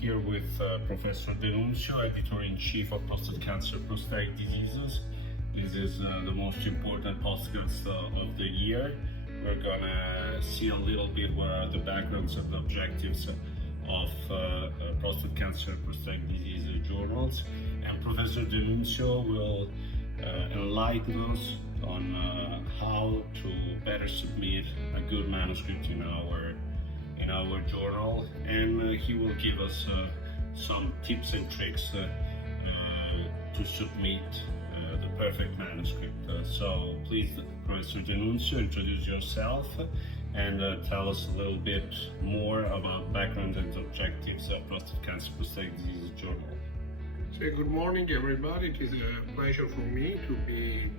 here with Professor Denuncio, Editor-in-Chief of Prostate Cancer Prostatic Diseases. This is the most important podcast of the year. We're gonna see a little bit what are the backgrounds and the objectives of prostate cancer prostatic disease journals. And Professor Denuncio will enlighten us on how to better submit a good manuscript in our journal, and he will give us some tips and tricks to submit the perfect manuscript. So please, Professor Denuncio, introduce yourself and tell us a little bit more about background and objectives of Prostate Cancer Prostatic Disease Journal. So good morning, everybody. It is a pleasure for me to be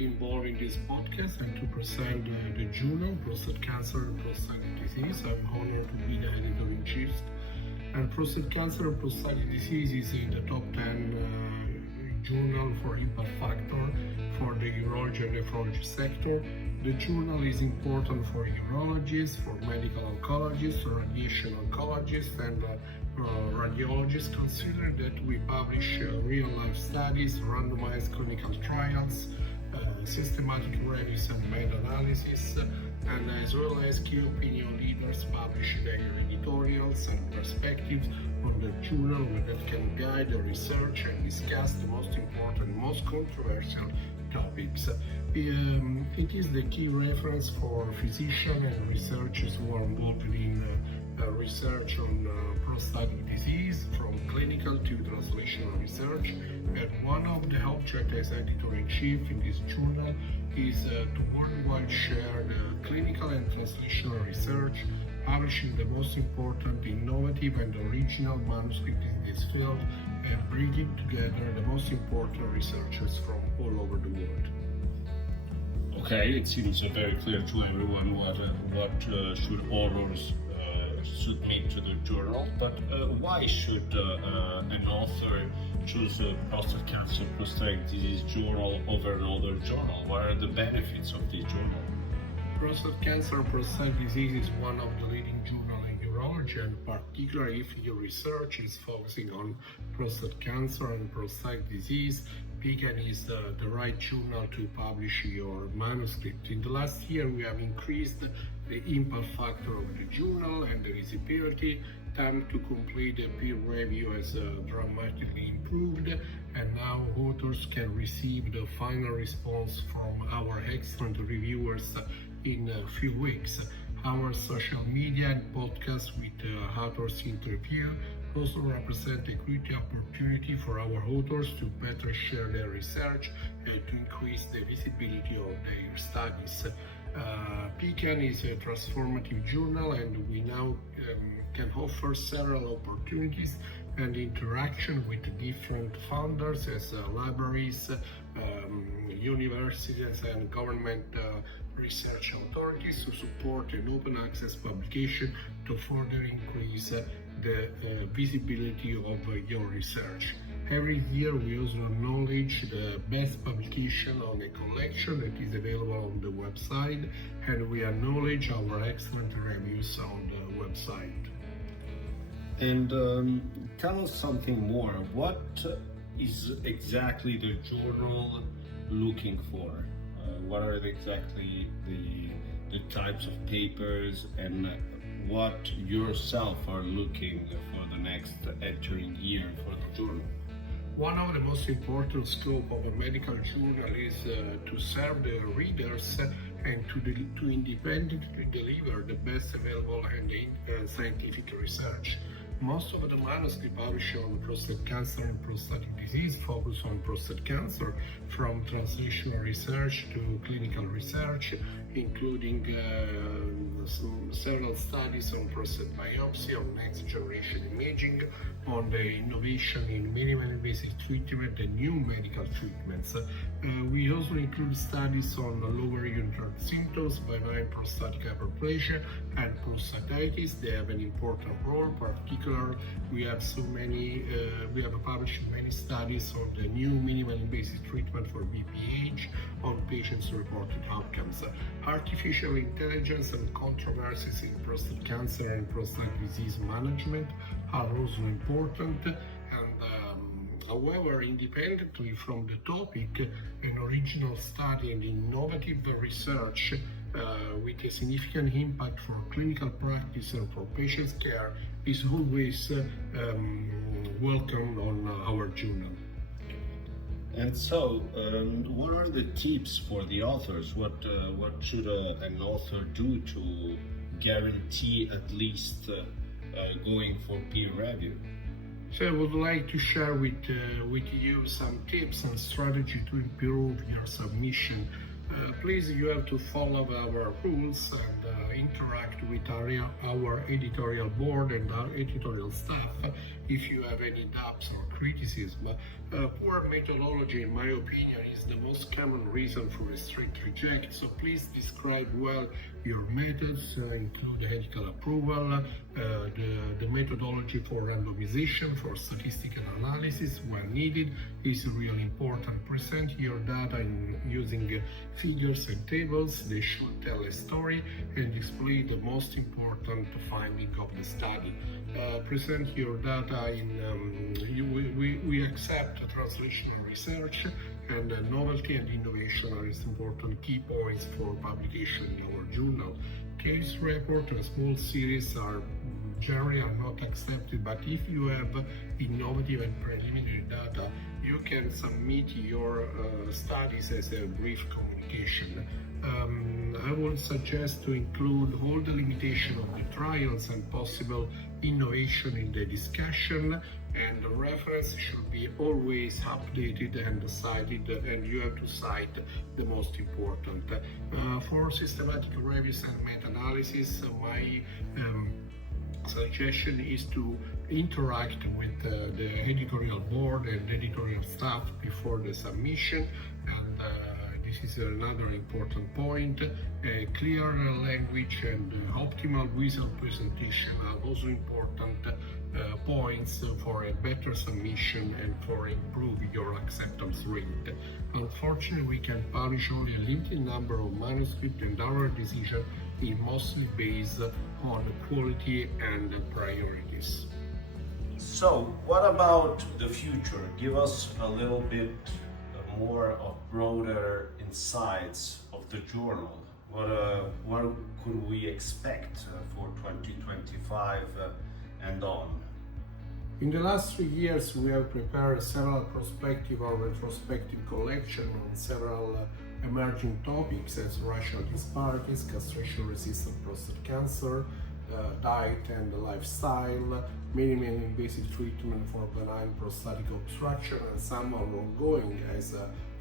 involved in this podcast and to present the journal Prostate Cancer and Prostatic Disease. I'm honored to be the editor-in-chief. And prostate cancer and prostatic disease is in the top 10 journal for impact factor for the urology and nephrology sector. The journal is important for urologists, for medical oncologists, radiation oncologists, and radiologists. Consider that we publish real-life studies, randomized clinical trials, systematic reviews and meta-analysis, and as well as key opinion leaders publish their editorials and perspectives on the journal that can guide the research and discuss the most important, most controversial topics. It is the key reference for physicians and researchers who are involved in research on prostatic disease, from clinical to translational research. And one of the objectives as editor-in-chief in this journal is to worldwide share the clinical and translational research, publishing the most important, innovative and original manuscript in this field, and bringing together the most important researchers from all over the world. Okay, it seems very clear to everyone what should authors submit to the journal, but why should an author choose a prostate cancer prostatic disease journal over another journal? What are the benefits of this journal? Prostate cancer and prostatic disease is one of the leading journals in urology, and particularly if your research is focusing on prostate cancer and prostatic disease, PCAN is the right journal to publish your manuscript. In the last year, we have increased the impact factor of the journal and the visibility. Time to complete the peer review has dramatically improved, and now authors can receive the final response from our excellent reviewers in a few weeks. Our social media and podcasts with authors interview also represent a great opportunity for our authors to better share their research and to increase the visibility of their studies. PCAN is a transformative journal, and we now can offer several opportunities and interaction with different funders as libraries, universities and government research authorities to support an open access publication to further increase the visibility of your research. Every year we also acknowledge the best publication on a collection that is available on the website, and we acknowledge our excellent reviews on the website. And tell us something more. What is exactly the journal looking for? What are exactly the types of papers, and what yourself are looking for the next entering year for the journal? One of the most important scope of a medical journal is to serve the readers and to independently deliver the best available and scientific research. Most of the manuscripts published on prostate cancer and prostatic disease focus on prostate cancer, from translational research to clinical research, including several studies on prostate biopsy, on next generation imaging, on the innovation in minimally invasive treatment and new medical treatments. We also include studies on lower urinary symptoms, benign prostatic hyperplasia, and prostatitis. They have an important role, particularly particular, we have published many studies on the new minimal invasive treatment for BPH on patients' reported outcomes. Artificial intelligence and controversies in prostate cancer and prostate disease management are also important, and however, independently from the topic, an original study and innovative research with a significant impact for clinical practice and for patients' care is always welcome on our journal. And so, what are the tips for the authors? What should an author do to guarantee at least going for peer review? So I would like to share with you some tips and strategy to improve your submission. Please, you have to follow our rules and interact with our editorial board and our editorial staff if you have any doubts or criticism. Poor methodology, in my opinion, is the most common reason for a strict reject, so please describe well your methods, include ethical approval, the methodology for randomization, for statistical analysis when needed is really important. Present your data using figures and tables. They should tell a story and display the most important finding of the study. Present your data we accept translational research, and novelty and innovation are important key points for publication in our journal. Case report and small series are generally not accepted, but if you have innovative and preliminary data, you can submit your studies as a brief communication. I would suggest to include all the limitation of the trials and possible innovation in the discussion, and the reference should be always updated and cited, and you have to cite the most important. For systematic reviews and meta-analysis, my suggestion is to interact with the editorial board and editorial staff before the submission, and this is another important point. Clear language and optimal visual presentation are also important points for a better submission and for improving your acceptance rate. Unfortunately, we can publish only a limited number of manuscripts, and our decision is mostly based on quality and priorities. So, what about the future? Give us a little bit more of broader insights of the journal. What could we expect for 2025 and on? In the last 3 years, we have prepared several prospective or retrospective collections on several emerging topics as racial disparities, castration-resistant prostate cancer, diet and lifestyle, minimally invasive treatment for benign prostatic obstruction, and some are ongoing as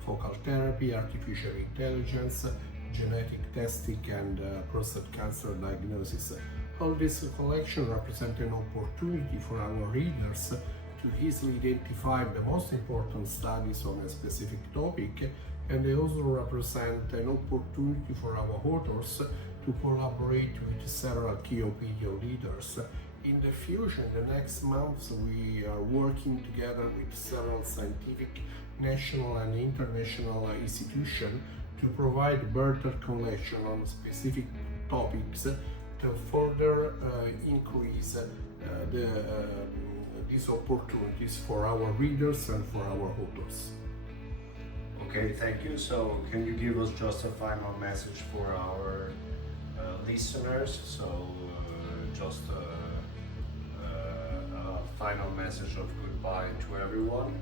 focal therapy, artificial intelligence, genetic testing, and prostate cancer diagnosis. All this collection represents an opportunity for our readers to easily identify the most important studies on a specific topic, and they also represent an opportunity for our authors to collaborate with several key opinion leaders. In the future, in the next months, we are working together with several scientific, national and international institutions to provide better collection on specific topics to further increase these opportunities for our readers and for our authors. Okay, thank you. So can you give us just a final message for our listeners? So just a final message of goodbye to everyone.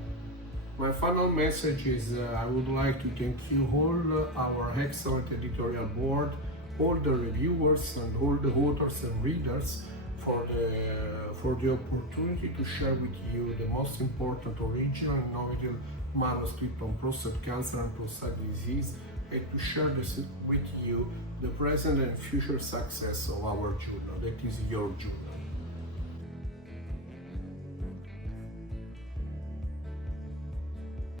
My final message is I would like to thank you all, our excellent editorial board, all the reviewers and all the authors and readers for the opportunity to share with you the most important original and innovative manuscript on prostate cancer and prostate disease, and to share this with you the present and future success of our journal, that is your journal.